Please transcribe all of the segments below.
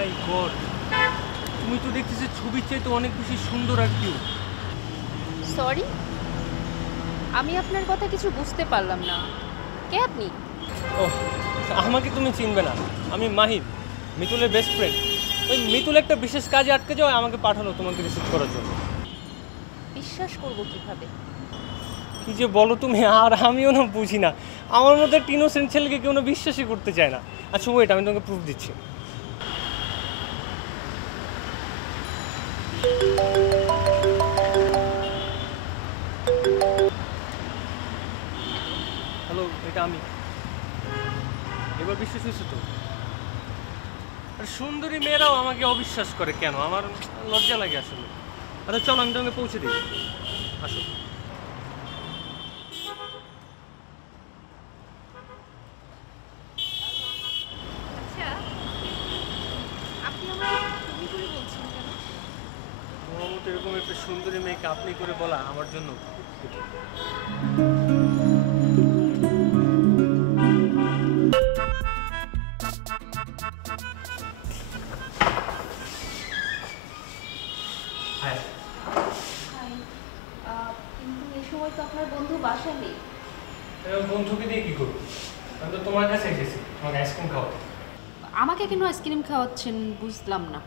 মাই god, তুমি তো দেখতেছি ছবির চাইতে অনেক বেশি সুন্দর আর কিউট। সরি, আমি আপনার কথা কিছু বুঝতে পারলাম না। কে আপনি? ও, আমাকে তুমি চিনবে না, আমি মাহির, মিতুলের বেস্ট ফ্রেন্ড। ওই মিতুল একটা বিশেষ কাজে আটকে যাওয়ায় আমাকে পাঠালো তোমাকে রিসিভ করার জন্য। বিশ্বাস করব কিভাবে? কি যে বলো তুমি, আর আমিও না বুঝি না। আমার মধ্যে একটা ইনোসেন্ট ছেলেকে কেউ না বিশ্বাসই করতে চায় না। আচ্ছা ওয়েট, আমি তোমাকে প্রুফ দিচ্ছি। হ্যালো, এটা আমি। এবার বিশ্বাস হয়েছে তো? আর সুন্দরী মেয়েরাও আমাকে অবিশ্বাস করে কেন, আমার লজ্জা লাগে আসলে। আচ্ছা চলো, আমি তোমাকে পৌঁছে দিই। আসো। আচ্ছা, আপনি আমাকে তুমি করে বলছেন কেন? তোমার মতো এরকম একটা সুন্দরী মেয়েকে আপনি করে বলা আমার জন্য খুব কঠিন। হাই, কিন্তু এই সময় তো আপনার বন্ধু বাসায় নেই। বন্ধুকে দিয়ে কি করবো? আমি তো তোমার কাছে এসেছি তোমাকে আইসক্রিম খাওয়াতে। আমাকে কেন আইসক্রিম খাওয়াচ্ছেন বুঝলাম না।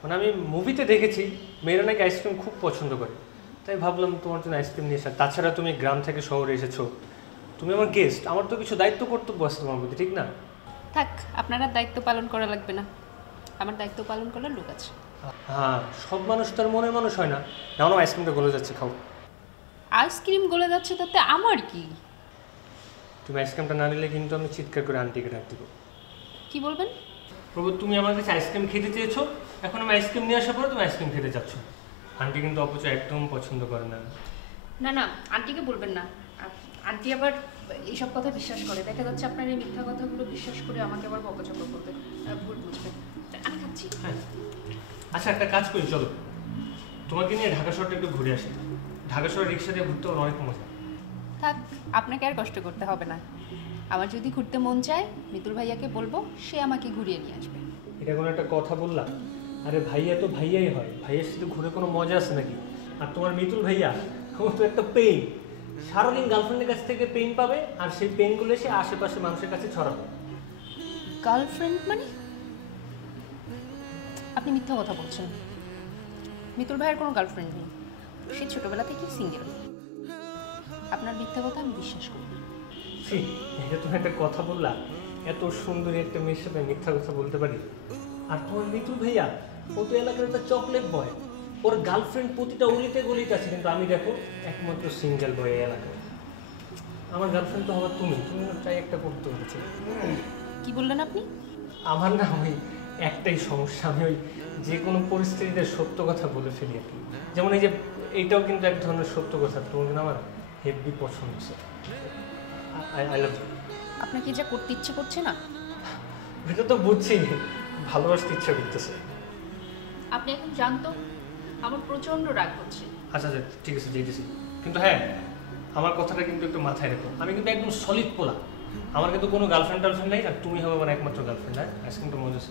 মানে আমি মুভিতে দেখেছি মেয়েরা নাকি আইসক্রিম খুব পছন্দ করে, তাই ভাবলাম তোমার জন্য আইসক্রিম নিয়ে আসা। তাছাড়া তুমি গ্রাম থেকে শহরে এসেছো, তুমি আমার গেস্ট, আমার তো কিছু দায়িত্ব কর্তব্য আছে তোমার প্রতি, ঠিক না? থাক, আপনার আর দায়িত্ব পালন করা লাগবে না, আমার দায়িত্ব পালন করার লোক আছে। হ্যাঁ, সব মানুষ তার মনের মানুষ হয় না। নাও না, আইসক্রিমটা গলে যাচ্ছে, খাও। আইসক্রিম গলে যাচ্ছে তাতে আমার কি? তুমি আইসক্রিমটা না নিলে কিন্তু আমি চিৎকার করে আন্টিকে ডাক দিব। কি বলবেন? প্রভু, তুমি আমার কাছে আইসক্রিম খেতে চেয়েছো, এখন আমি আইসক্রিম নিয়ে আসার পরে তুমি আইসক্রিম খেতে চাচ্ছ। আন্টি কিন্তু অপচয় একদম পছন্দ করে না। না না, আন্টিকে বলবেন না। আন্টি আবার এইসব কথা বিশ্বাস করে। দেখা যাচ্ছে আপনার এই মিথ্যা কথাগুলো বিশ্বাস করে আমাকে আবার বকাঝকা করবে, ভুল বুঝবে। আমি খাচ্ছি। হ্যাঁ, আচ্ছা একটা কাজ করি, চলো তোমাকে নিয়ে ঢাকা শহরটা একটু ঘুরে আসি। ঢাকা শহরে রিক্সা দিয়ে ঘুরতে আমার অনেক মজা। থাক, আপনাকে আর কষ্ট করতে হবে না। আমার যদি ঘুরতে মন চায় মিতুল ভাইয়াকে বলবো, সে আমাকে ঘুরিয়ে নিয়ে আসবে। এটা কোনো একটা কথা বললাম? আরে ভাইয়া তো ভাইয়াই হয়, ভাইয়ার সাথে ঘুরে কোনো মজা আছে নাকি? আর তোমার মিতুল ভাইয়া ও তো একটা পেইন, সারাদিন গার্লফ্রেন্ডের কাছ থেকে পেইন পাবে আর সেই পেইনগুলো সে আশেপাশে মানুষের কাছে ছড়াবে। গার্লফ্রেন্ড মানে? আপনি মিথ্যা কথা বলছেন। মিতুল ভাইয়ের কোনো গার্লফ্রেন্ড নেই, সে ছোটবেলা থেকেই সিঙ্গেল। আপনার মিথ্যা কথা আমি বিশ্বাস করি না। এটা তুমি একটা কথা বললা? এত সুন্দরী একটা মেয়ের সাথে মিথ্যা কথা বলতে পারি? আর তোমার মিতুল ভাইয়া ও তো এলাকার একটা চকলেট বয়, ওর গার্লফ্রেন্ড প্রতিটা অলিতে গলিতে আছে, কিন্তু আমি দেখো একমাত্র সিঙ্গেল বয় এই এলাকায়। আমার গার্লফ্রেন্ড তো হওয়ার তুমি, তুমি ট্রাই একটা করতে হচ্ছে। কি বললেন আপনি? আমার না ওই একটাই সমস্যা, আমি ওই যে কোনো পরিস্থিতিতে সত্য কথা বলে ফেলি আর কি। যেমন এই যে এইটাও কিন্তু এক ধরনের সত্য কথা, তোমার কিন্তু আমার হেভি পছন্দ হচ্ছে। I love you. আপনার কি যা করতে ইচ্ছে করছে না? এটা তো বুঝছি, ভালোবাসতে ইচ্ছা করতেছে। আপনি এখন জানতো আমার প্রচন্ড রাগ হচ্ছে। আচ্ছা আচ্ছা ঠিক আছে, যেতেছি। কিন্তু হ্যাঁ, আমার কথাটা কিন্তু একটু মাথায় রেখো, আমি কিন্তু একদম সলিড পোলা। আমার কিন্তু কোনো গার্লফ্রেন্ড টার্লফ্রেন্ড নেই, আর তুমি হবে আমার একমাত্র গার্লফ্রেন্ড। হ্যাঁ, আজকে কিন্তু মজা আছে।